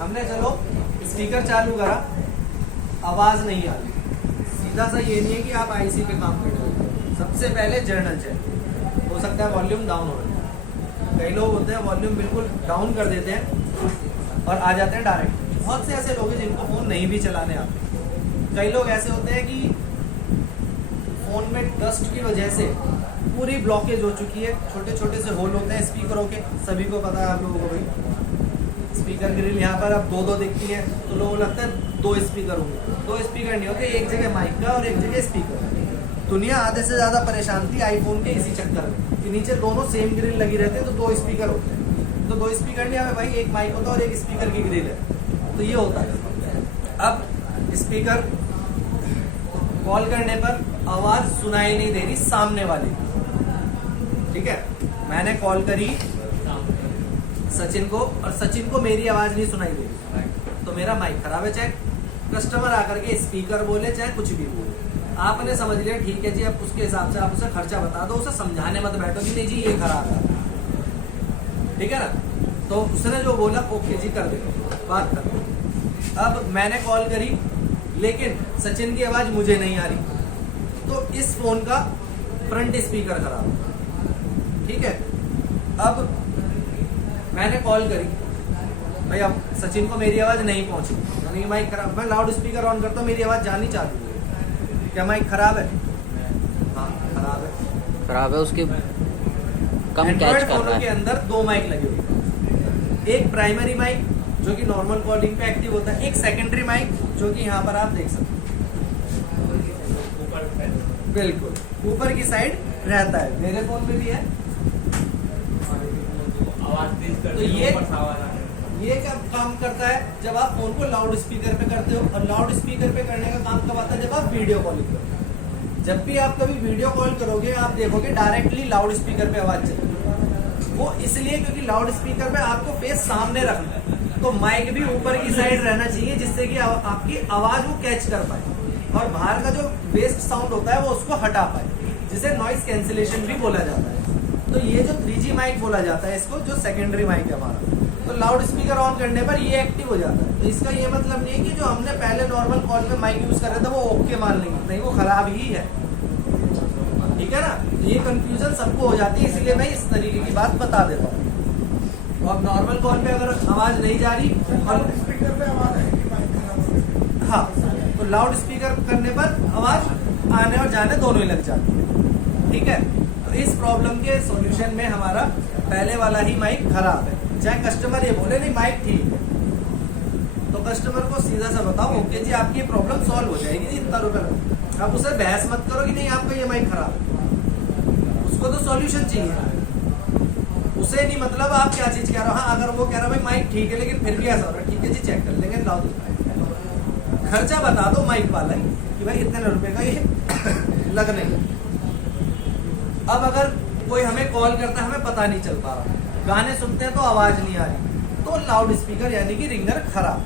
हमने चलो स्पीकर चालू करा, आवाज नहीं आ रही। सीधा सा ये नहीं है कि आप आईसी पे काम कर रहे हो। सबसे पहले जर्नल चेक, हो सकता है वॉल्यूम डाउन हो रहा है। कई लोग होते हैं वॉल्यूम बिल्कुल डाउन कर देते हैं और आ जाते हैं डायरेक्ट। बहुत से ऐसे लोग हैं जिनको फोन नहीं भी चलाने आते। कई लोग ऐसे होते हैं कि फोन में डस्ट की वजह से पूरी ब्लॉकेज हो चुकी है, छोटे छोटे से होल होते हैं स्पीकरों के, सभी को पता है आप लोगों को भाई। स्पीकर ग्रिल यहाँ पर अब दो दिखती है तो लोगों को लगता है 2 स्पीकर होंगे। 2 स्पीकर नहीं होते, एक जगह माइक का और एक जगह स्पीकर। दुनिया आधे से ज्यादा परेशान थी आईफोन के इसी चक्कर में कि नीचे दोनों सेम ग्रिल लगी रहते हैं तो 2 स्पीकर होते हैं। तो 2 स्पीकर नहीं हमें भाई, एक माइक होता है और एक स्पीकर की ग्रिल है, तो ये होता है। अब स्पीकर कॉल करने पर आवाज सुनाई नहीं दे रही सामने वाले, ठीक है। मैंने कॉल करी सचिन को और सचिन को मेरी आवाज नहीं सुनाई दे रही, तो मेरा माइक खराब है। चाहे कस्टमर आकर के स्पीकर बोले चाहे कुछ भी बोले, आपने समझ लिया ठीक है जी। अब उसके हिसाब से आप उसे खर्चा बता दो, उसे समझाने मत बैठो कि नहीं जी ये खराब है, ठीक है ना। तो उसने जो बोला ओके जी कर दे, बात कर दो। अब मैंने कॉल करी लेकिन सचिन की आवाज मुझे नहीं आ रही, तो इस फोन का फ्रंट स्पीकर खराब, ठीक है। अब मैंने कॉल करी भाई, अब सचिन को मेरी आवाज नहीं पहुंची, यानी कि माइक खराब। मैं लाउड स्पीकर ऑन करता हूँ, मेरी आवाज जानी चालू है। क्या माइक खराब है? हाँ खराब है। खराब है, उसके कम कैच कर रहा है। के अंदर 2 माइक लगे हुए हैं, एक प्राइमरी माइक जो कि नॉर्मल कॉलिंग पे एक्टिव होता है, एक सेकेंडरी माइक जो कि यहाँ पर आप देख सकते हैं बिल्कुल ऊपर की साइड रहता है। मेरे फोन पे भी है। तो ये क्या काम करता है, जब आप फोन को लाउड स्पीकर पे करते हो, और लाउड स्पीकर पे करने का काम कब आता है, जब आप वीडियो कॉलिंग करते हो। जब भी आप कभी वीडियो कॉल करोगे आप देखोगे डायरेक्टली लाउड स्पीकर पे आवाज चलेगी। वो इसलिए क्योंकि लाउड स्पीकर पे आपको फेस सामने रखना है, तो माइक भी ऊपर की साइड रहना चाहिए जिससे कि आपकी आवाज वो कैच कर पाए और बाहर का जो वेस्ट साउंड होता है वो उसको हटा पाए, जिसे नॉइस कैंसिलेशन भी बोला जाता है। तो ये जो 3G माइक बोला जाता है इसको, जो सेकेंडरी माइक है हमारा, तो लाउड स्पीकर ऑन करने पर ये एक्टिव हो जाता है। तो इसका ये मतलब नहीं है कि जो हमने पहले नॉर्मल कॉल में माइक यूज कर रहे थे वो ओके मान लेंगे, नहीं वो खराब ही है, ठीक है ना। ये कंफ्यूजन सबको हो जाती है, इसलिए मैं इस तरीके की बात बता देता हूँ। तो अब नॉर्मल कॉल पे अगर आवाज नहीं जा रही और स्पीकर पे आवाज आएगी, माइक खराब है। हाँ, तो लाउड स्पीकर करने पर आवाज आने और जाने दोनों ही लग जाती है, ठीक है। तो इस प्रॉब्लम के सॉल्यूशन में हमारा पहले वाला ही माइक खराब है। चाहे कस्टमर ये बोले नहीं माइक ठीक है, तो कस्टमर को सीधा सा बताओ ओके जी आपकी प्रॉब्लम सॉल्व हो जाएगी जी, इतना रुपए। अब उसे बहस मत करो कि नहीं आपका ये माइक खराब है, उसको तो सॉल्यूशन चाहिए। उसे नहीं मतलब आप क्या चीज कह रहे हो। हाँ अगर वो कह रहा भाई माइक ठीक है लेकिन फिर भी ऐसा हो रहा है, ठीक है जी चेक कर लेंगे, लाओ खर्चा बता दो माइक वाला ही कि भाई इतने रुपए का ये लगने। अब अगर कोई हमें कॉल करता है हमें पता नहीं चल पा रहा, गाने सुनते हैं तो आवाज नहीं आ रही, तो लाउड स्पीकर यानी कि रिंगर खराब,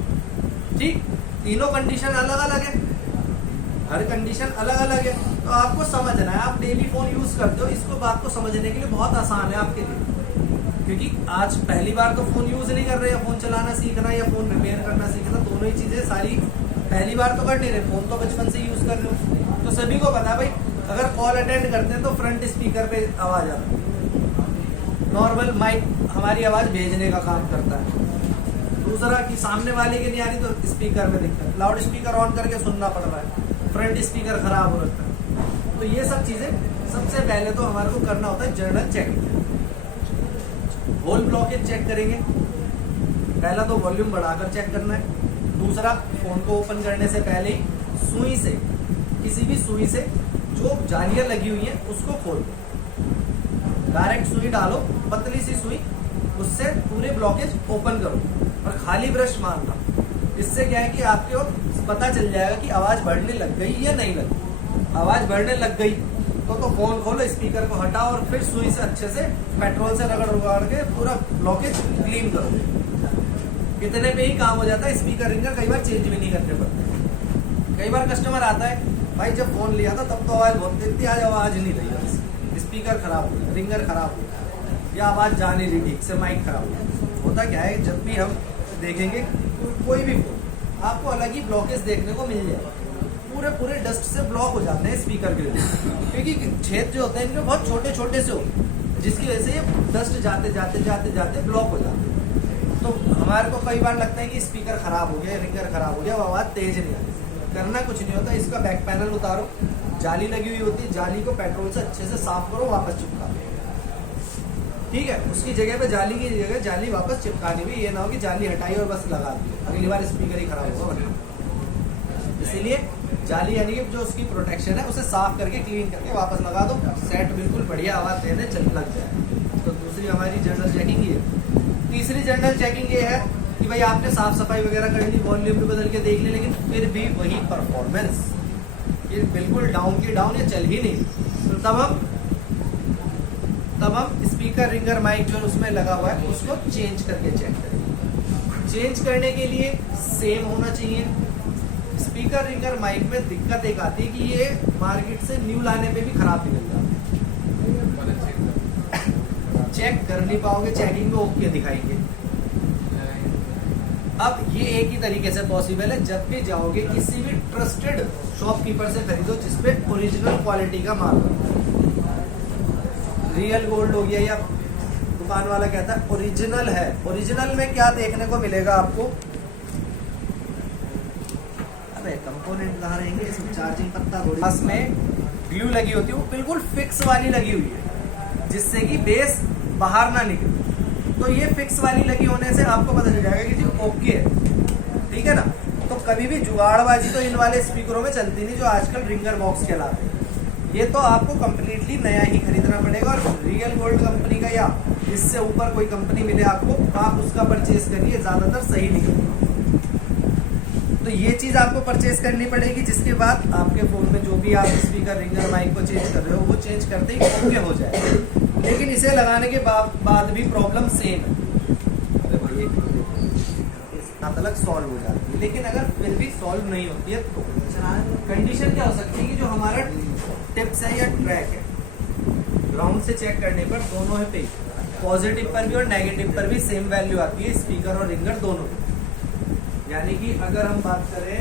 ठीक। तीनों कंडीशन अलग अलग है, हर कंडीशन अलग अलग है, तो आपको समझना है। आप डेली फोन यूज करते हो, इसको बात को समझने के लिए बहुत आसान है आपके लिए, क्योंकि आज पहली बार तो फोन यूज नहीं कर रहे, फोन चलाना सीखना या फोन रिपेयर करना सीखना, दोनों ही चीजें सारी पहली बार तो कर नहीं रहे, फोन तो बचपन से यूज कर रहे हो। तो सभी को पता है भाई अगर कॉल अटेंड करते हैं तो फ्रंट स्पीकर पे आवाज आती है, नॉर्मल माइक हमारी आवाज भेजने का काम करता है। दूसरा कि सामने वाले की नहीं आ रही तो स्पीकर में दिक्कत, लाउड स्पीकर ऑन करके सुनना पड़ रहा है, फ्रंट स्पीकर खराब हो रखा है। तो ये सब चीजें सबसे पहले तो हमारे को करना होता है journal check, whole blockage check करेंगे। पहला तो वॉल्यूम बढ़ाकर चेक करना है। दूसरा फोन को ओपन करने से पहले ही सुई से, किसी भी सुई से जो जालियां लगी हुई है उसको खोल दो, डायरेक्ट सुई डालो, पतली सी सुई, उससे पूरे ब्लॉकेज ओपन करो और खाली ब्रश मारना। इससे क्या है कि आपको पता चल जाएगा कि आवाज बढ़ने लग गई या नहीं लगी। आवाज बढ़ने लग गई तो फोन खोलो, स्पीकर को हटाओ और फिर सुई से अच्छे से पेट्रोल से रगड़ के पूरा ब्लॉकेज क्लीन करो। इतने पे ही काम हो जाता है। स्पीकर रिंगर कई बार चेंज भी नहीं करने पड़ते। कई बार कस्टमर आता है भाई जब फोन लिया था तब तो आवाज बहुत तेज थी, आज आवाज नहीं रही, स्पीकर खराब हो गया, रिंगर खराब हो गया या आवाज जा नहीं रही ठीक से, माइक खराब हो गया। होता क्या है जब भी हम देखेंगे कोई भी फोन आपको अलग ही ब्लॉकेज देखने को मिल जाएगा। पूरे डस्ट से ब्लॉक हो जाते हैं स्पीकर के लिए, क्योंकि छेद जो होते हैं इनके बहुत छोटे छोटे से होते हैं, जिसकी वजह से ये डस्ट जाते ब्लॉक हो जाते हैं। तो हमारे को कई बार लगता है कि स्पीकर खराब हो गया, रिंगर खराब हो गया, वो आवाज़ तेज नहीं आती। करना कुछ नहीं होता, इसका बैक पैनल उतारो, जाली लगी हुई होती है, जाली को पेट्रोल से अच्छे से साफ करो, वापस चिपका दो। ठीक है, उसकी जगह पे जाली की जगह जाली वापस चिपकानी भी, ये ना हो कि जाली हटाई और बस लगा दी, अगली बार स्पीकर ही खराब होगा। इसीलिए जाली यानी कि जो उसकी प्रोटेक्शन है उसे साफ करके क्लीन करके वापस लगा दो, सेट बिल्कुल बढ़िया आवाज़ देने चल लग जाए। तो दूसरी हमारी जनरल चेकिंग ये है। तीसरी जनरल चेकिंग ये है कि भाई आपने साफ सफाई वगैरह कर ली, वॉल्यूम भी बदल के देख ली, लेकिन फिर भी वही परफॉर्मेंस, ये बिल्कुल डाउन की डाउन, ये चल ही नहीं। तो तब हम स्पीकर रिंगर माइक जो उसमें लगा हुआ है उसको चेंज करके चेक करेंगे। चेंज करने के लिए सेम होना चाहिए। स्पीकर रिंगर माइक में दिक्कत एक आती है कि ये मार्केट से न्यू लाने पे भी खराब निकल जाता है, चेक कर नहीं पाओगे, चेकिंग में ओके दिखाएंगे। अब ये एक ही तरीके से पॉसिबल है, जब भी जाओगे किसी भी ट्रस्टेड शॉपकीपर से खरीदो जिसपे ओरिजिनल क्वालिटी का माल हो, रियल गोल्ड हो गया या दुकान वाला कहता है ओरिजिनल है। ओरिजिनल में क्या देखने को मिलेगा आपको, अबे कंपोनेंट कहाँ रहेंगे, इसमें चार्जिंग पत्ता थोड़ी, बस में ग्लू लगी होती है, वो बिल्कुल फिक्स वाली लगी हुई है जिससे कि बेस बाहर ना निकले। तो ये फिक्स वाली लगी होने से आपको पता चल जाएगा कि जी ओके है, ठीक है ना। तो कभी भी जुगाड़बाजी तो इन वाले स्पीकरों में चलती नहीं जो आजकल रिंगर बॉक्स कहलाते हैं। ये तो आपको कंप्लीटली नया ही खरीदना पड़ेगा, और रियल गोल्ड कंपनी का या इससे ऊपर कोई कंपनी मिले आपको, आप उसका परचेज करिए, ज़्यादातर सही निकलेगा। तो ये चीज़ आपको परचेज करनी पड़ेगी, जिसके बाद आपके फ़ोन में जो भी आप स्पीकर रिंगर माइक को चेंज कर रहे हो वो चेंज करते ही ओके हो जाए। लेकिन इसे लगाने के बाद भी प्रॉब्लम सेम है, तक सॉल्व हो जाती है। लेकिन अगर फिर भी सॉल्व नहीं होती है तो कंडीशन क्या हो सकती है कि जो हमारा टिप्स है या ट्रैक है, ग्राउंड से चेक करने पर दोनों है पे पॉजिटिव पर भी और नेगेटिव पर भी सेम वैल्यू आती है, स्पीकर और रिंगर दोनों। यानी कि अगर हम बात करें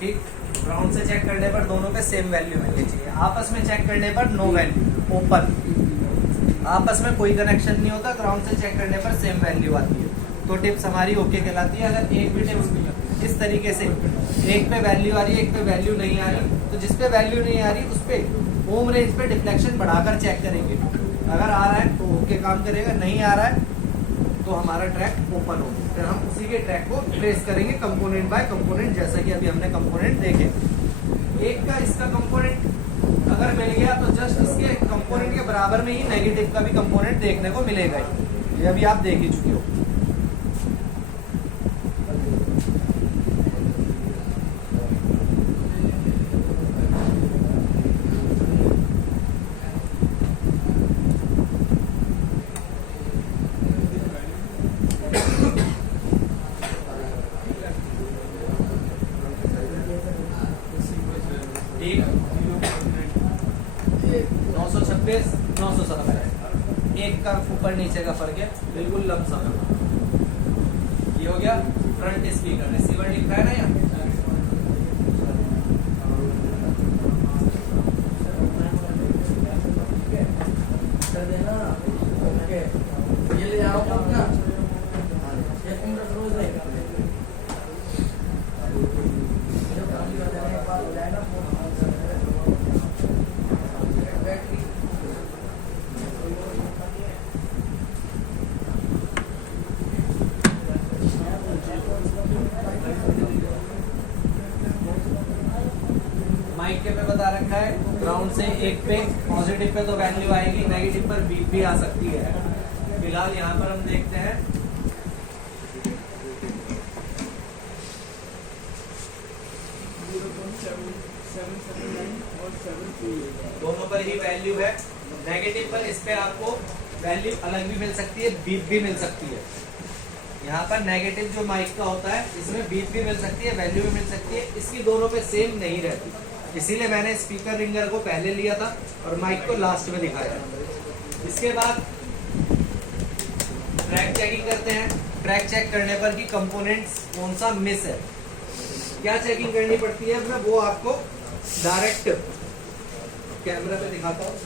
ठीक, ग्राउंड से चेक करने पर दोनों पे सेम वैल्यू मिलनी चाहिए, आपस में चेक करने पर नो वैल्यू ओपन, आपस में कोई कनेक्शन नहीं होता, ग्राउंड से चेक करने पर सेम वैल्यू आती है। तो टिप्स हमारी ओके कहलाती है। अगर एक भी टिप्स इस तरीके से एक पे वैल्यू आ रही है, एक पे वैल्यू नहीं आ रही, तो जिस पे वैल्यू नहीं आ रही उस पे होम रेंज पे डिफ्लेक्शन बढ़ाकर चेक करेंगे। अगर आ रहा है तो ओके काम करेगा, नहीं आ रहा है तो हमारा ट्रैक ओपन होगा। फिर हम उसी के ट्रैक को ट्रेस करेंगे कंपोनेंट बाय कंपोनेंट, जैसा कि अभी हमने कंपोनेंट देखे। एक का इसका कंपोनेंट अगर मिल गया तो जस्ट इसके कंपोनेंट के बराबर में ही नेगेटिव का भी कंपोनेंट देखने को मिलेगा ही, ये अभी आप देख ही चुके हो। ठीक, 926 970 एक का ऊपर नीचे का फर्क है, बिल्कुल लमसम। ये हो गया फ्रंट स्पीकर, रिसीवर लिखा है ना यहाँ, कर देना ओके। ये ले आओ अपना एक मिनट रोज है जो काम कर देने के बाद हो जाएगा बैटरी। माइक के पे बता रखा है ग्राउंड से 1 पे, पॉजिटिव पे तो वैल्यू आएगी, नेगेटिव पर बीप भी आ सकती है। फिलहाल यहाँ पर हम देखते हैं दोनों पर ही वैल्यू है। नेगेटिव पर इस पे आपको वैल्यू अलग भी मिल सकती है, बीप भी मिल सकती है। यहाँ पर नेगेटिव जो माइक का होता है इसमें बीप भी मिल सकती है, वैल्यू भी मिल सकती है। इसकी दोनों पे सेम नहीं रहती, इसीलिए मैंने स्पीकर रिंगर को पहले लिया था और माइक को लास्ट में दिखाया। इसके बाद ट्रैक चेकिंग करते हैं। ट्रैक चेक करने पर कि कंपोनेंट्स कौन सा मिस है, क्या चेकिंग करनी पड़ती है, मैं वो आपको डायरेक्ट कैमरा पे दिखाता हूँ।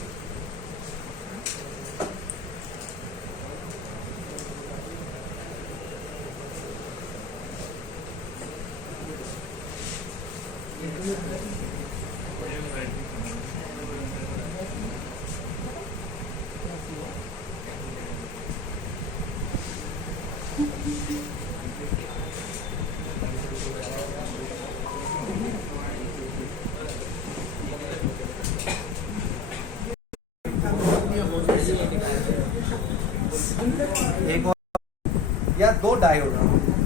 एक और या 2 डायोड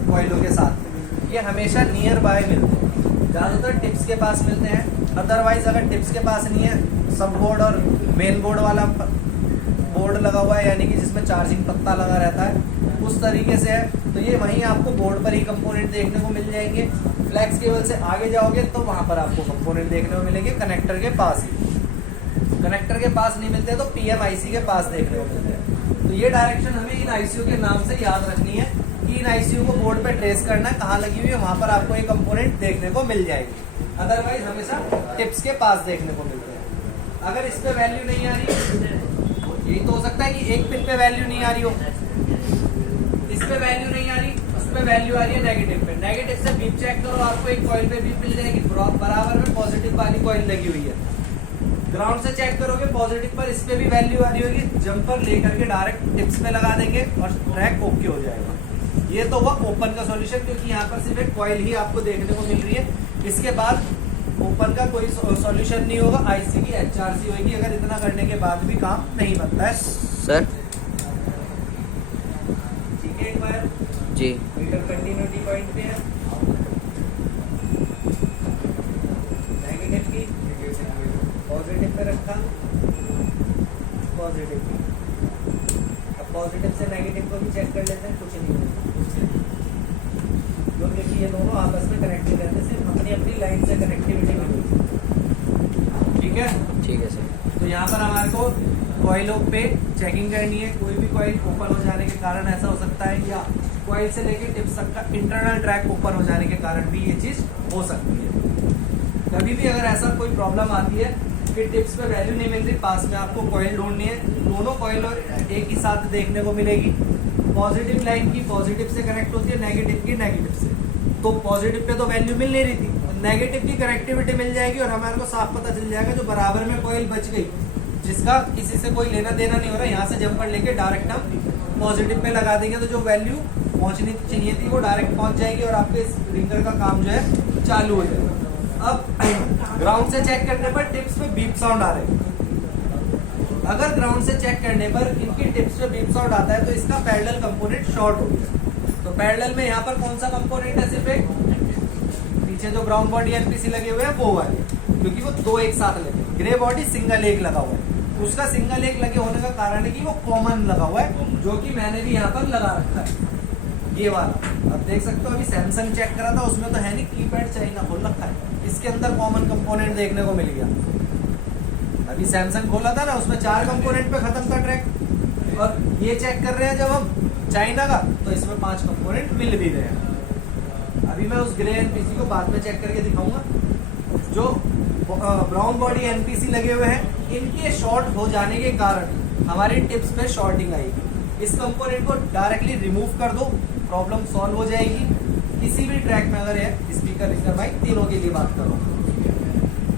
कॉइलों के साथ, ये हमेशा नियर बाय मिलते हैं, ज़्यादातर टिप्स के पास मिलते हैं। अदरवाइज अगर टिप्स के पास नहीं है, सब बोर्ड और मेन बोर्ड वाला बोर्ड लगा हुआ है, यानी कि जिसमें चार्जिंग पत्ता लगा रहता है, उस तरीके से है तो ये वहीं आपको बोर्ड पर ही कंपोनेंट देखने को मिल जाएंगे। फ्लैक्स केबल से आगे जाओगे तो वहाँ पर आपको कंपोनेंट देखने को मिलेंगे कनेक्टर के पास ही। कनेक्टर के पास नहीं मिलते तो PMIC के पास देखने को मिलते हैं। तो ये डायरेक्शन हमें इन ICU के नाम से याद रखनी है कि इन ICU को बोर्ड पे ट्रेस करना है, कहाँ लगी हुई है, वहाँ पर आपको ये कंपोनेंट देखने को मिल जाएगी। अदरवाइज हमेशा टिप्स के पास देखने को मिलते हैं। अगर इस पे वैल्यू नहीं आ रही, यही तो हो सकता है कि एक पिन पे वैल्यू नहीं आ रही हो, इस पे वैल्यू नहीं आ रही, उस पे वैल्यू आ रही है नेगेटिव पे। नेगेटिव से बीप चेक करो, आपको एक कॉइल पे बीप मिल जाएगी, बराबर में पॉजिटिव वाली कॉइल लगी हुई है। ग्राउंड से चेक करोगे पॉजिटिव पर, इस पे भी वैल्यू आ रही होगी, जंपर लेकर के डायरेक्ट टिप्स पे लगा देंगे और ट्रैक ओके हो जाएगा। ये तो हुआ ओपन का सॉल्यूशन, क्योंकि यहाँ पर सिर्फ एक कॉइल ही आपको देखने को मिल रही है। इसके बाद ओपन का कोई सॉल्यूशन नहीं होगा, IC की HRC होगी। अगर इतना करने के बाद भी काम नहीं बनता है सर। ठीक है, एक बार जी मीटर कंटिन्यूटी पॉइंट पे है, नेगेटिव की पॉजिटिव पे रखा, पॉजिटिव की। अब पॉजिटिव से नेगेटिव को भी चेक कर लेते हैं, कुछ नहीं होता क्योंकि ये दोनों आपस में कनेक्टेड रहते हैं, सिर्फ अपनी अपनी लाइन से कनेक्टिविटी होती है। ठीक है, ठीक है सर। तो यहाँ पर हमारे को कॉइलों पे चेकिंग करनी है। कोई भी कॉइल ओपन हो जाने के कारण ऐसा हो सकता है, या कॉइल से लेके टिप्स तक का इंटरनल ट्रैक ओपन हो जाने के कारण भी ये चीज हो सकती है। कभी भी अगर ऐसा कोई प्रॉब्लम आती है कि टिप्स पे वैल्यू नहीं मिल रही, पास में आपको कॉइल ढूंढनी है, दोनों कॉइल एक ही साथ देखने को मिलेगी। पॉजिटिव लाइन की पॉजिटिव से कनेक्ट होती है, नेगेटिव की नेगेटिव से। तो पॉजिटिव पे तो वैल्यू मिल नहीं रही थी, नेगेटिव की कनेक्टिविटी मिल जाएगी और हमारे को साफ पता चल जाएगा जो बराबर में कॉइल बच गई, जिसका किसी से कोई लेना देना नहीं हो रहा, यहाँ से जंपर लेके डायरेक्ट हम पॉजिटिव पे लगा देंगे तो जो वैल्यू पहुंचनी चाहिए थी वो डायरेक्ट पहुंच जाएगी और आपके इस रिंगर का काम जो है चालू हो जाएगा। अब ग्राउंड से चेक करने पर टिप्स पे बीप साउंड आ रहे हैं। अगर ग्राउंड से चेक करने पर इनकी टिप्स पे बीप साउंड आता है तो इसका पैरेलल कंपोनेंट शॉर्ट हो गया। तो पैरेलल में यहाँ पर कौन सा कंपोनेंट है, सिर्फ एक पीछे जो ग्राउंड बॉडी NPC लगे हुए हैं वो वाले, क्योंकि वो दो एक साथ लगे। ग्रे बॉडी सिंगल एक लगा हुआ है, उसका सिंगल एक लगे होने का कारण है कि वो कॉमन लगा हुआ है, जो कि मैंने भी यहाँ पर लगा रखा है, ये वाला। अब देख सकते हो, अभी सैमसंग चेक करा था उसमें तो है नहीं, कीपैड चाइना खोल रखा है, इसके अंदर कॉमन कंपोनेंट देखने को मिल गया। अभी सैमसंग खोला था ना, उसमें 4 कंपोनेंट पे खत्म था ट्रैक, और ये चेक कर रहे हैं जब हम चाइना का, तो इसमें 5 कंपोनेंट मिल भी रहे हैं। अभी मैं उस ग्रे NPC को बाद में चेक करके दिखाऊंगा। जो ब्राउन बॉडी NPC लगे हुए हैं, इनके शॉर्ट हो जाने के कारण हमारी टिप्स पे शॉर्टिंग आएगी। इस कंपोनेंट को डायरेक्टली रिमूव कर दो, प्रॉब्लम सॉल्व हो जाएगी। किसी भी ट्रैक में अगर है, स्पीकर रिंगर माइक तीनों के लिए बात करो,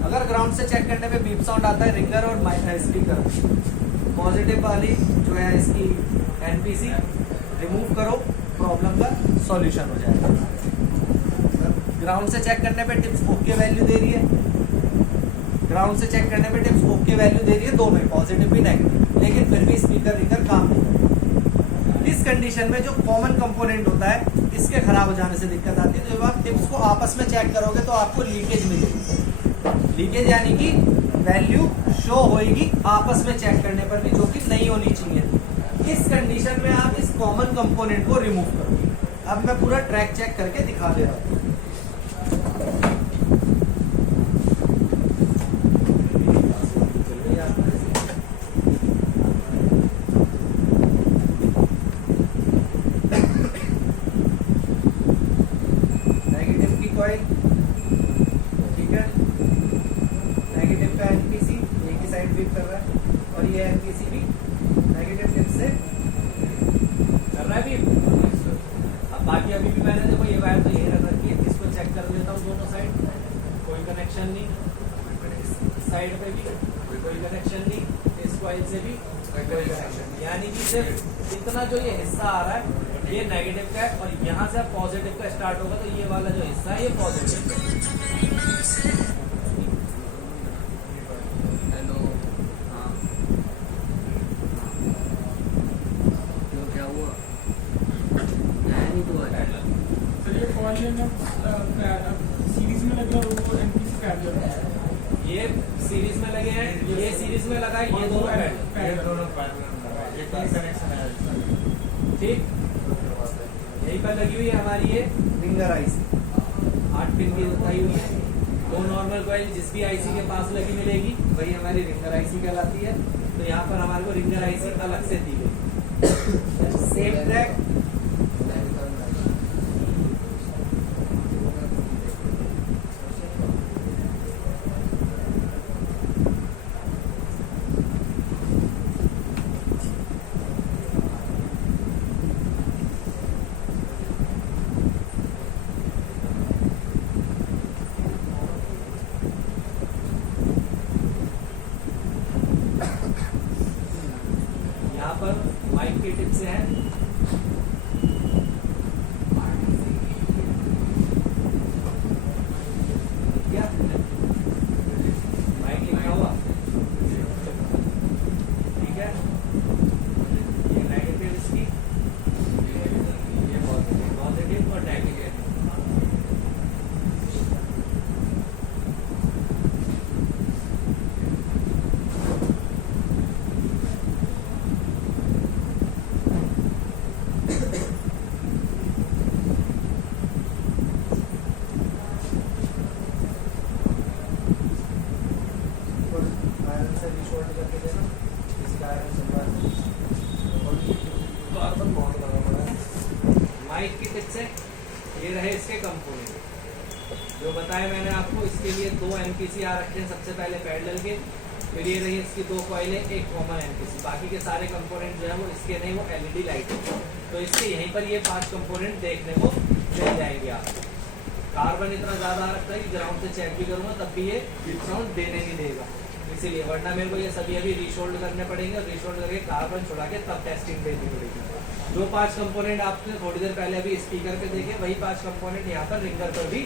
अगर ग्राउंड से चेक करने पे बीप साउंड आता है, रिंगर और स्पीकर, पॉजिटिव वाली जो है इसकी NPC रिमूव करो, प्रॉब्लम का सॉल्यूशन हो जाएगा। ग्राउंड से चेक करने पे टिप्स ओके वैल्यू दे रही है, ग्राउंड से चेक करने पे टिप्स ओके वैल्यू दे रही है दोनों, पॉजिटिव भी नेगेटिव, लेकिन फिर भी स्पीकर रिंगर काम नहीं करता। इस कंडीशन में जो कॉमन कंपोनेंट होता है इसके खराब हो जाने से दिक्कत आती है। तो जब आप टिप्स को आपस में चेक करोगे तो आपको लीकेज मिलेगी। लीकेज यानी कि वैल्यू शो होगी आपस में चेक करने पर भी, जो कि नहीं होनी चाहिए। इस कंडीशन में आप इस कॉमन कंपोनेंट को रिमूव करोगे। अब मैं पूरा ट्रैक चेक करके दिखा दे रहा हूँ। नेगेटिव की कॉइल, ठीक है, नेगेटिव का एनपीसी एक ही साइड बीप कर रहा है और ये एनपीसी भी नेगेटिव टिप से कर रहा है बीप। अब बाकी अभी भी मैंने देखो ये वायर तो यही रख रखी है, इसको चेक कर लेता हूँ दोनों साइड, कोई कनेक्शन नहीं, इस साइड पे भी कोई कनेक्शन नहीं, इस कॉइल से भी कोई कनेक्शन नहीं। यानी कि सिर्फ इतना जो ये हिस्सा आ रहा है ये नेगेटिव का है, और यहाँ से अब पॉजिटिव का स्टार्ट होगा तो ये वाला जो हिस्सा है ये पॉजिटिव का है। हेलो, हाँ, क्यों, क्या हुआ? नहीं तो है। सर ये कॉइल है ना सीरीज में लगा वो एनपीसी पैरेलल है। ये सीरीज में लगे हैं, ये सीरीज में लगा है, ये दोनों पैरेलल, ये कनेक्शन है ठीक। यहीं पर लगी हुई है हमारी ये रिंगर आईसी 8 पिन की बताई हुई है। दो नॉर्मल कॉइल जिस भी आईसी के पास लगी मिलेगी वही हमारी रिंगर आईसी कहलाती है। तो यहाँ पर हमारे को रिंगर आईसी अलग से दी गई। सेम ट्रैक, यहाँ पर माइक की टिप से है, क्या माइक लिखा हुआ, ठीक है। ये नेगेटिव इसकी, ये पॉजिटिव और नेगेटिव। आयरन से रिशॉर्ट करके देना, इसका आयरन चलवा माइक की टिप से। ये रहे इसके कंपोनेंट जो बताया मैंने आपको। इसके लिए 2 एनपीसी आ रखे हैं, सबसे पहले पैरेलल के, फिर ये रही इसकी 2 कॉइलें, एक कॉमन एनपीसी। बाकी के सारे कंपोनेंट जो है वो इसके नहीं, वो एलईडी लाइट है। तो इसके यहीं पर ये 5 कंपोनेंट देखने को मिल जाएंगे आपको। कार्बन इतना ज्यादा आ रखता है कि ग्राउंड से चेक भी करूंगा तब भी ये साउंड देने नहीं देगा, इसीलिए। वरना मेरे को ये सभी अभी रीशोल्ड करने पड़ेंगे, और रीशोल्ड करके कार्बन छुड़ा के तब टेस्टिंग देनी पड़ेगी। जो 5 कंपोनेंट आपने थोड़ी देर पहले अभी स्पीकर पे देखे, वही 5 कंपोनेंट यहाँ पर रिंगर पर भी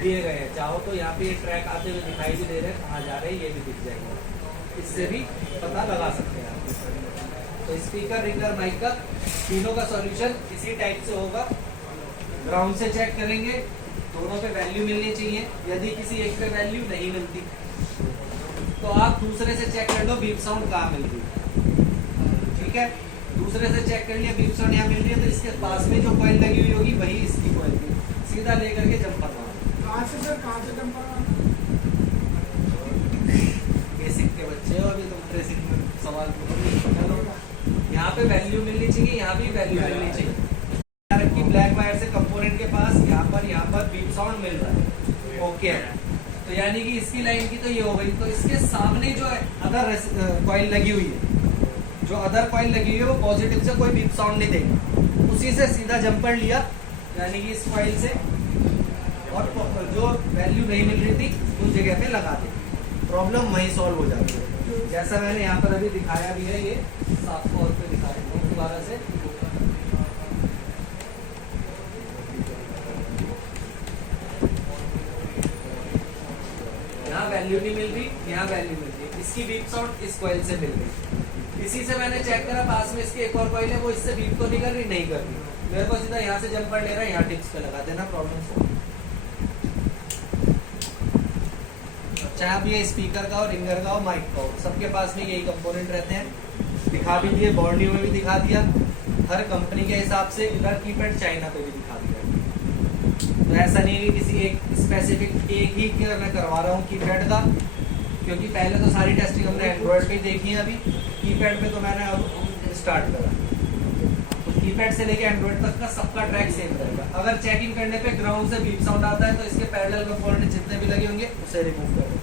दिए गए हैं। चाहो तो यहाँ पे ये ट्रैक आते हुए दिखाई भी दे रहे हैं, कहाँ जा रहे हैं ये भी दिख जाएगा, इससे भी पता लगा सकते हैं आप। तो स्पीकर, रिंगर, माइक का तीनों का सॉल्यूशन इसी टाइप से होगा। ग्राउंड से चेक करेंगे, दोनों पे वैल्यू मिलनी चाहिए। यदि किसी एक पे वैल्यू नहीं मिलती तो आप दूसरे से चेक कर लो बीप साउंड कहाँ मिल रही है, ठीक है। दूसरे से चेक कर लिया बीप साउंड यहाँ मिल रही है, तो इसके पास में जो कॉइल लगी हुई होगी वही इसकी कॉइल थी, सीधा लेकर के जंपर मारो। कहाँ से सर, कहाँ से जंपर? बेसिक के बच्चे हो, अभी तुम बेसिक में सवाल चलो। यहाँ पे वैल्यू मिलनी चाहिए, यहाँ भी वैल्यू मिलनी चाहिए। रखी ब्लैक वायर से कंपोनेंट के पास, यहाँ पर बीप साउंड मिल रहा है, ओके है। तो यानी कि इसकी लाइन की तो ये हो गई। तो इसके सामने जो अदर कॉइल लगी हुई है, जो अदर कॉइल लगी हुई है वो पॉजिटिव से कोई बीप साउंड नहीं देगा, उसी से सीधा जंपर लिया, यानी कि इस कॉइल से, और जो वैल्यू नहीं मिल रही थी उस जगह पे लगा दे, प्रॉब्लम वहीं सॉल्व हो जाती है। जैसा मैंने यहाँ पर अभी दिखाया भी है, ये साफ तौर पे दिखाया दोबारा से। यहाँ यहाँ वैल्यू नहीं मिल रही, यहाँ वैल्यू मिल रही। इसकी बीप साउंड इस कॉइल से मिल गई। इसी से मैंने चेक करा, पास में इसकी एक और कॉइल है, वो इससे बीप तो नहीं कर रही, नहीं कर रही। मेरे को सीधा यहाँ से जंपर ले रहा है, यहाँ टिप्स पे लगा देना, प्रॉब्लम सॉल्व। चाहे अब ये स्पीकर का हो, रिंगर का हो, माइक का हो, सबके पास में यही कंपोनेंट रहते हैं। दिखा भी दिए, बॉर्नियो में भी दिखा दिया, हर कंपनी के हिसाब से। इधर कीपैड चाइना पे भी दिखा दिया। तो ऐसा नहीं है कि किसी एक स्पेसिफिक एक ही मैं करवा रहा हूँ कीपैड का, क्योंकि पहले तो सारी टेस्टिंग हमने एंड्रॉयड पे ही देखी है। अभी कीपैड पे तो मैंने अब स्टार्ट करा। तो कीपैड से लेके एंड्रॉयड तक का सबका ट्रैक सेम रहेगा। अगर चेकिंग करने पे ग्राउंड से बीप साउंड आता है तो इसके पैरेलल कंपोनेंट जितने भी लगे होंगे उसे रिमूव करो।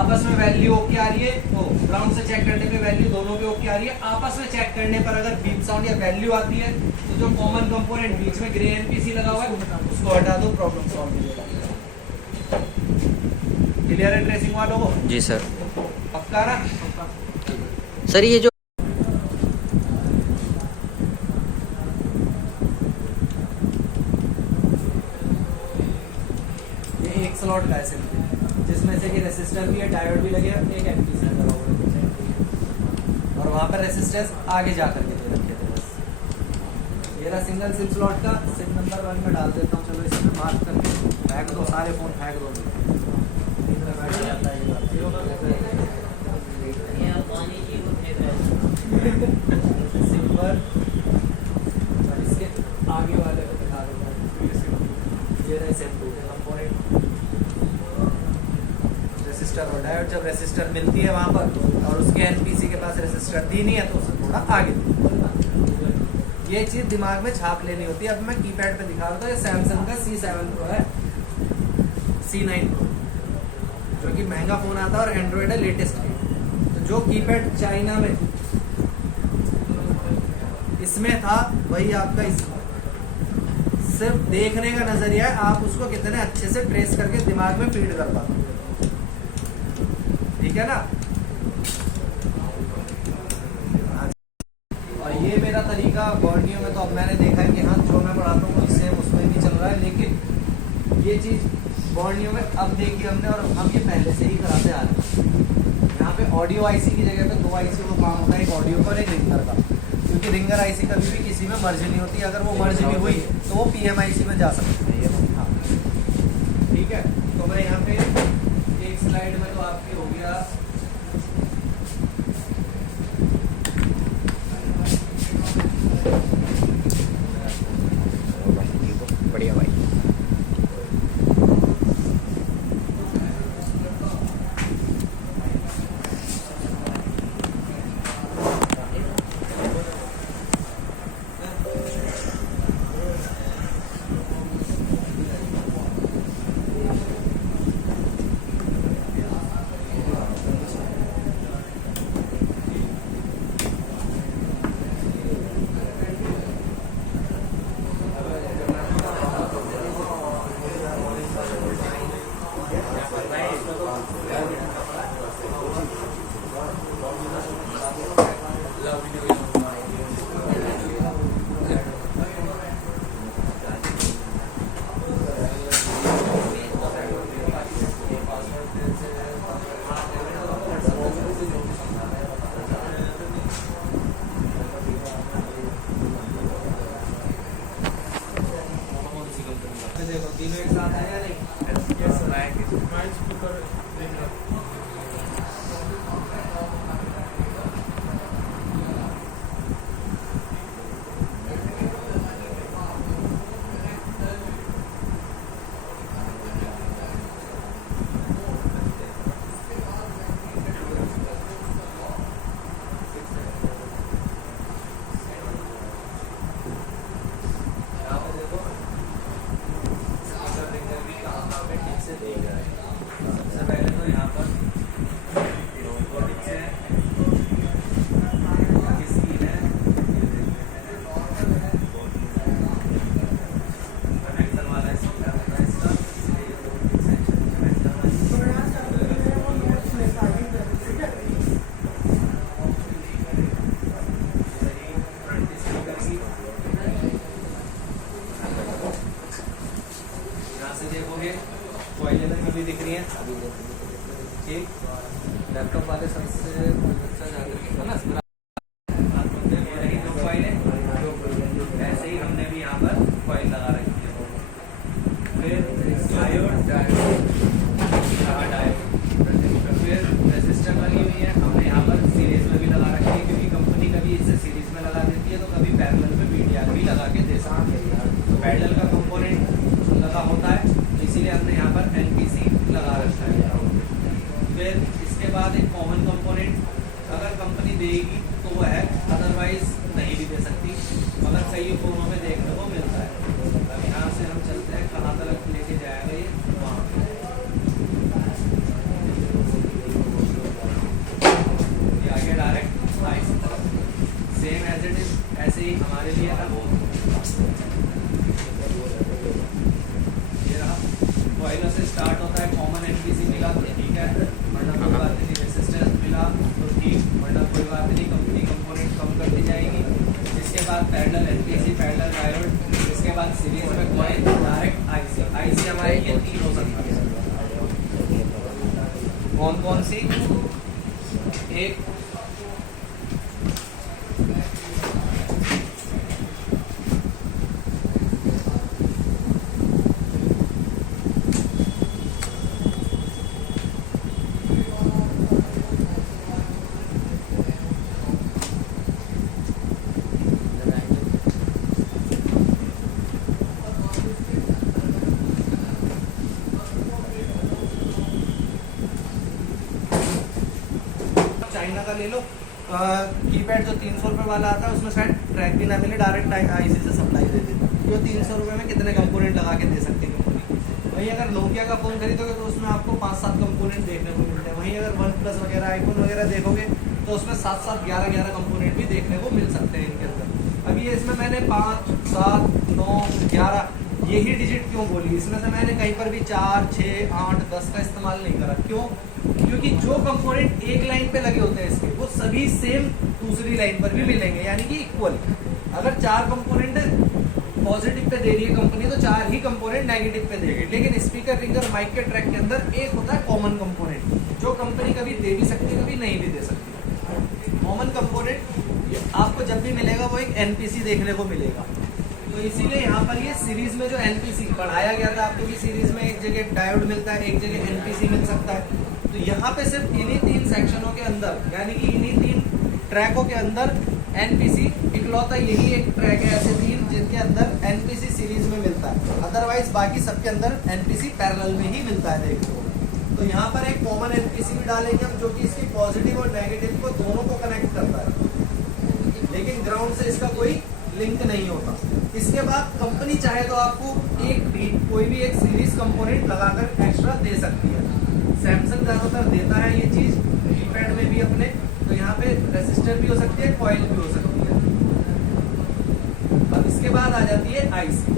आपस में वैल्यू ओके आ रही है तो ग्राउंड से चेक करने पे वैल्यू दोनों पे ओके आ रही है। आपस में चेक करने पर अगर बीप साउंड या वैल्यू आती है तो जो कॉमन कंपोनेंट बीच में ग्रे एनपीसी लगा हुआ है उसको हटा दो, प्रॉब्लम सॉल्व हो जाएगा। क्लियर है ट्रेसिंग वालों को? जी सर। पक्का ना? सर ये जो ये एक स्लॉट का है सिर्फ, जिसमें से कि रेसिस्टर भी है, डायोड भी लगे हैं, एक एनपीसी लगा हुआ है और वहाँ पर रेसिस्टेंस आगे जा करके दे रखे थे बस। ये रहा सिंगल सिम स्लॉट का, सिम नंबर 1 में डाल देता हूँ। चलो इसमें मार्क करके फेंक दो, सारे फोन फेंक दो। बैठ जाता है सिल्वर और इसके आगे वाले को दिखा दो। ये रहे सेम टू के कंपोनेंट, रेसिस्टर और डायोड। जब रेसिस्टर मिलती है वहां पर और उसके एनपीसी के पास रेसिस्टर दी नहीं है तो उसे थोड़ा आगे दो। ये चीज दिमाग में छाप लेनी होती है। अब मैं कीपैड पे दिखा रहा था, ये सैमसंग का C7 Pro है, C9 Pro, जो कि महंगा फोन आता है और एंड्रॉयड है लेटेस्ट। तो जो कीपैड चाइना में इसमें था वही आपका इसमें। सिर्फ देखने का नजरिया है, आप उसको कितने अच्छे से ट्रेस करके दिमाग में फीड कर पाते हो। ठीक है ना? और ये मेरा तरीका बॉर्नियो में तो अब मैंने देखा है कि हाँ जो मैं पढ़ाता हूँ वही सेम उसमें भी चल रहा है। लेकिन ये चीज बॉर्नियो में अब देखी हमने और हम ये पहले से ही कराते आ रहे हैं। यहाँ पे ऑडियो आईसी की जगह पे 2 आईसी को काम होता है, एक ऑडियो का और एक रिंगर का। क्योंकि रिंगर आईसी कभी भी किसी में मर्ज नहीं होती, अगर वो मर्ज भी हुई तो वो PMIC में जा सकती है। हाँ ठीक है। तो मैं यहाँ पे एक स्लाइड में तो आपकी हो गया बढ़िया भाई। देखो तीनों एक साथ है या नहीं? Yes, my speaker ringer. यहाँ पे देखो स्पीकर रिंगर भी कहाँ पे ठीक से देख रहा है। सबसे पहले तो यहाँ पर एक लैपटॉप वाले सबसे अच्छा जाकर के है ना वही दो कॉइल है, ऐसे ही हमने भी यहाँ पर कॉइल लगा रखी है। फिर डायोड, फिर रेजिस्टर लगी हुई है, हमने यहाँ पर सीरीज में भी लगा रखी है, क्योंकि कंपनी कभी इसे सीरीज में लगा देती है तो कभी पैरेलल में वीडीआर भी लगा के दे सकती है। तो पैरेलल का कंपोनेंट लगा होता है, इसीलिए हमने यहाँ पर एनपीसी लगा रखा है। फिर इसके बाद एक कॉमन कंपोनेंट अगर कंपनी देगी तो वो है, अदरवाइज नहीं भी दे सकती, मगर कई फोनों में देखने को मिलता है। अब यहाँ से हम चलते हैं कहाँ तक लेके जाएगा ये, वहाँ ये आगे direct IC same as it is, ऐसे ही हमारे लिए था। ये रहा कॉइलों से स्टार्ट होता है, कॉमन एनपीसी मिला तो ठीक है, वरना कोई बात नहीं, रेजिस्टेंस मिला तो ठीक, वरना कोई बात नहीं, कंपनी कंपोनेंट कम करती जाएगी। इसके बाद पैरेलल एनपीसी, पैरेलल डायोड, इसके बाद सीरीज में कॉइल, डायरेक्ट आईसी। आईसी हमारे ये तीन हो सकती है। कौन कौन सी? एक चाइना का ले लो, कीपैड जो 300 रुपये वाला आता है उसमें शायद ट्रैक भी ना मिले, डायरेक्ट आईसी से सप्लाई दे दे। जो 300 रुपये में कितने कंपोनेंट लगा के दे सकते हैं कंपनी। वहीं अगर नोकिया का फ़ोन खरीदोगे तो उसमें आपको 5-7 कंपोनेंट देखने को मिलते हैं। वहीं अगर वन प्लस वगैरह, आईफोन वगैरह देखोगे तो उसमें 7-7, 11-11 कंपोनेंट भी देखने को मिल सकते हैं इनके अंदर। अभी ये इसमें मैंने 5, 7, 9, 11 यही डिजिट क्यों बोली, इसमें से मैंने कहीं पर भी 4, 6, 8, 10 का इस्तेमाल नहीं करा। क्यों? क्योंकि जो कंपोनेंट एक लाइन पे लगे होते हैं इसके, वो सभी सेम दूसरी लाइन पर भी मिलेंगे, यानी कि इक्वल। अगर 4 कंपोनेंट पॉजिटिव पे दे रही है कंपनी तो 4 ही कंपोनेंट नेगेटिव पे देगी। लेकिन स्पीकर, रिंगर, माइक के ट्रैक के अंदर एक होता है कॉमन कंपोनेंट, जो कंपनी कभी दे भी सकती है, कभी नहीं भी दे सकती। कॉमन कंपोनेंट आपको जब भी मिलेगा वो एक एनपीसी देखने को मिलेगा। तो इसीलिए यहाँ पर ये सीरीज में जो एनपीसी पढ़ाया गया था आपको कि सीरीज में एक जगह डायोड मिलता है, एक जगह एनपीसी मिल सकता है। तो यहाँ पे सिर्फ इन्हीं 3 सेक्शनों के अंदर, यानी कि इन्हीं 3 ट्रैकों के अंदर एनपीसी इकलौता यही एक ट्रैक है ऐसे 3 जिनके अंदर एनपीसी सीरीज में मिलता है। अदरवाइज बाकी सबके अंदर एनपीसी पैरेलल में ही मिलता है देखने को। तो यहाँ पर एक कॉमन एनपीसी भी डालेंगे हम, जो कि इसकी पॉजिटिव और नेगेटिव को दोनों को कनेक्ट करता है, लेकिन ग्राउंड से इसका कोई लिंक नहीं होता। इसके बाद कंपनी चाहे तो आपको कोई भी एक सीरीज कंपोनेंट लगाकर एक्स्ट्रा दे सकती है। सैमसंग ज्यादातर देता है ये चीज, कीपैड में भी अपने। तो यहाँ पे रेसिस्टर भी हो सकती है, कॉइल भी हो सकती है। अब इसके बाद आ जाती है आईसी।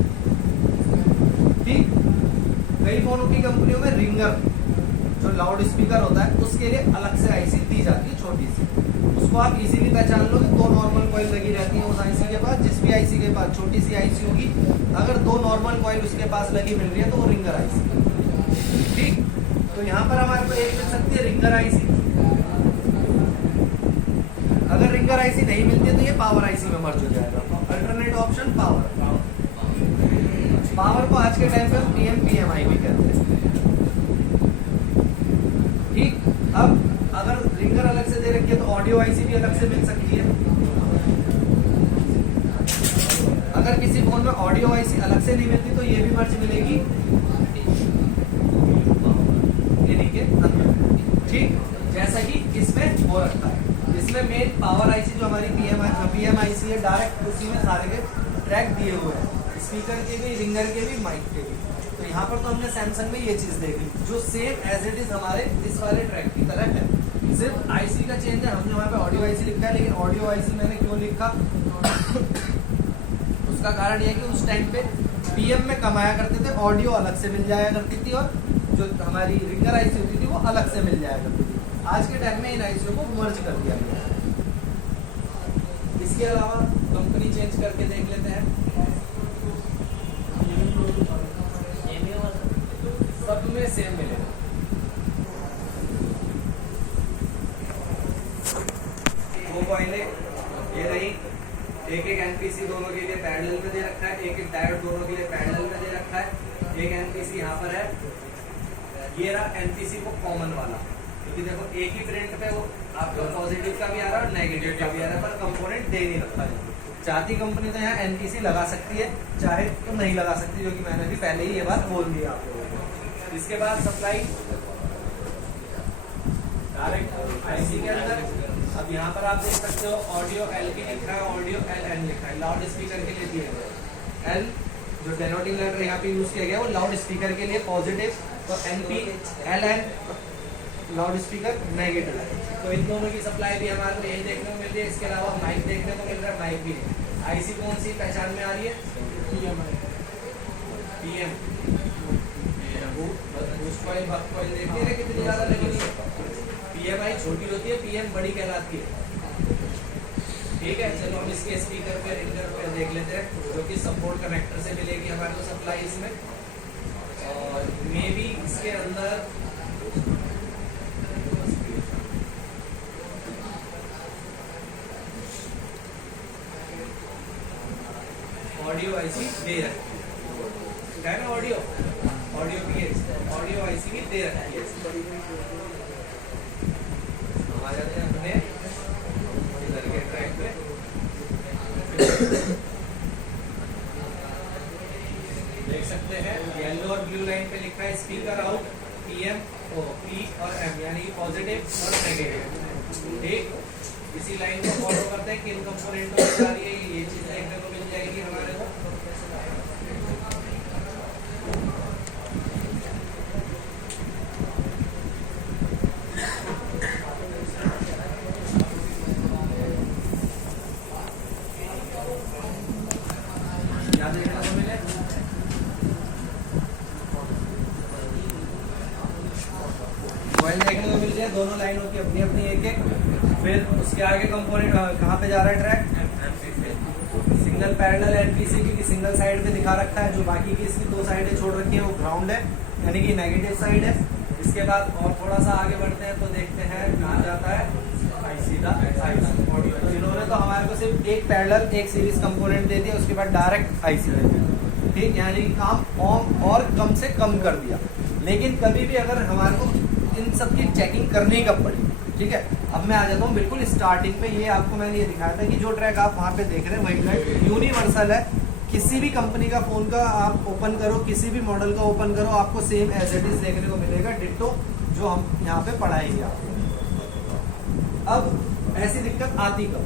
ठीक, कई फोनों की कंपनियों में रिंगर जो लाउड स्पीकर होता है उसके लिए अलग से आईसी दी जाती है, छोटी सी। उसको आप इजीली पहचान लो कि 2 नॉर्मल कॉइल लगी रहती है उस आईसी के पास। जिस भी आईसी के पास छोटी सी आईसी होगी, अगर 2 नॉर्मल कॉइल उसके पास लगी मिल रही है तो वो रिंगर आईसी। ठीक, तो यहाँ पर हमारे को एक मिल सकती है रिंगर आईसी। अगर रिंगर आईसी नहीं मिलती है तो ये पावर आईसी में मर्ज हो जाएगा। Alternate option power. पावर को आज के टाइम पे हम PMI भी कहते हैं। ठीक, अब अगर रिंगर अलग से दे रखी है तो ऑडियो आईसी भी अलग से मिल सकती है। अगर किसी फोन में ऑडियो आईसी अलग से नहीं मिलती तो ये भी मर्ज मिलेगी इन्हीं के अंदर। ठीक, जैसा कि इसमें हो रखता है। इसमें मेन पावर आईसी जो हमारी PMIC है, डायरेक्ट उसी में सारे के ट्रैक दिए हुए हैं, स्पीकर के भी, रिंगर के भी, माइक के भी। तो यहाँ पर तो हमने सैमसंग में ये चीज देखी जो सेम एज इट इज हमारे इस वाले ट्रैक की तरह है। सिर्फ आईसी का चेंज है, हमने वहाँ पे ऑडियो आईसी लिखा है, लेकिन ऑडियो आईसी मैंने क्यों लिखा उसका कारण यह है कि उस टाइम पे PM में कमाया करते थे, ऑडियो अलग से मिल जाया करती थी और जो हमारी रिंगर आईसी होती थी वो अलग से मिल जाया करती थी। आज के टाइम में इन आईसीओ को मर्ज कर दिया गया है। इसके अलावा कंपनी चेंज करके देख लेते हैं। सब में सेम मिलेगा। कॉइल है, ये रही, एक एक एनपीसी दोनों के लिए पैरेलल में दे रखा है, एक एक डायोड दोनों के लिए पैरेलल में दे रखा है, एक एनपीसी यहाँ पर है, ये रहा एनपीसी को कॉमन वाला, क्योंकि देखो एक ही प्रिंट पे वो आपका पॉजिटिव का भी आ रहा है और नेगेटिव का भी आ रहा है, पर कंपोनेंट दे नहीं रखा है। चाहती कंपनी तो यहाँ एनपीसी लगा सकती है, चाहे तो नहीं लगा सकती, जो कि मैंने भी पहले ही ये बात बोल दी आप लोगों को। इसके बाद सप्लाई डायरेक्ट आईसी के अंदर। अब यहाँ पर आप देख सकते हो ऑडियो एल की लिखा है, ऑडियो एल एन लिखा है, लाउड स्पीकर के लिए दिए गए। एल जो डेनोटिंग लेटर यहाँ पे यूज किया गया वो लाउड स्पीकर के लिए पॉजिटिव, तो NP L N loudspeaker negative है। तो इन दोनों की सप्लाई भी हमारे को यही देखने को मिल रही है। इसके अलावा माइक देखने को मिल रहा है, माइक भी नहीं। आईसी कौन सी पहचान में आ रही है? पीएम बूस्ट कॉइल बक कॉइल देखिए ना कितनी ज्यादा लगी है। पीएमआई छोटी होती है, पीएम बड़ी कहलाती है। ठीक है, चलो हम इसके स्पीकर पे रिंगर पे देख लेते हैं, जो कि सपोर्ट कनेक्टर से मिलेगी हमारे को सप्लाई इसमें। और मे बी इसके अंदर ऑडियो आईसी दे रखी है ना, ऑडियो ऑडियो आईसी भी दे रखी है। आ जाते हैं अपने इधर के ट्रैक पे। देख सकते हैं येलो और ब्लू लाइन पे लिखा है speaker out PM O P और एम, यानी पॉजिटिव और नेगेटिव। ठीक, इसी लाइन को फॉलो करते हैं, किन कंपोनेंटों में जा रही है ये चीज देखने को मिल जाएगी हमारे को। क्या देखने को मिले? कॉइल देखने को मिल जाए, दोनों लाइनों की अपनी अपनी एक एक। फिर उसके आगे कंपोनेंट कहाँ पे जा रहा है ट्रैक? सिंगल पैरेलल एनपीसी की सिंगल साइड पे दिखा रखा है, जो बाकी की इसकी दो साइडें छोड़ रखी है वो ग्राउंड है, यानी कि नेगेटिव साइड है। इसके बाद और थोड़ा सा आगे बढ़ते हैं तो देखते हैं कहाँ जाता है सीधा ऑडियो। तो इन्होंने तो हमारे को सिर्फ एक पैरेलल एक सीरीज कंपोनेंट दे दिया, उसके बाद डायरेक्ट आईसी दे दिया। ठीक, यानी कि काम और कम से कम कर दिया। लेकिन कभी भी अगर हमारे को इन सब की चेकिंग करनी कब पड़ी, ठीक है। अब मैं आ जाता हूँ बिल्कुल स्टार्टिंग पे। ये आपको मैंने ये दिखाया था कि जो ट्रैक आप वहाँ पे देख रहे हैं वही ट्रैक यूनिवर्सल है। किसी भी कंपनी का फोन का आप ओपन करो, किसी भी मॉडल का ओपन करो, आपको सेम एज इट इज देखने को मिलेगा, डिट्टो जो हम यहाँ पे पढ़ाएंगे आपको। अब ऐसी दिक्कत आती कब?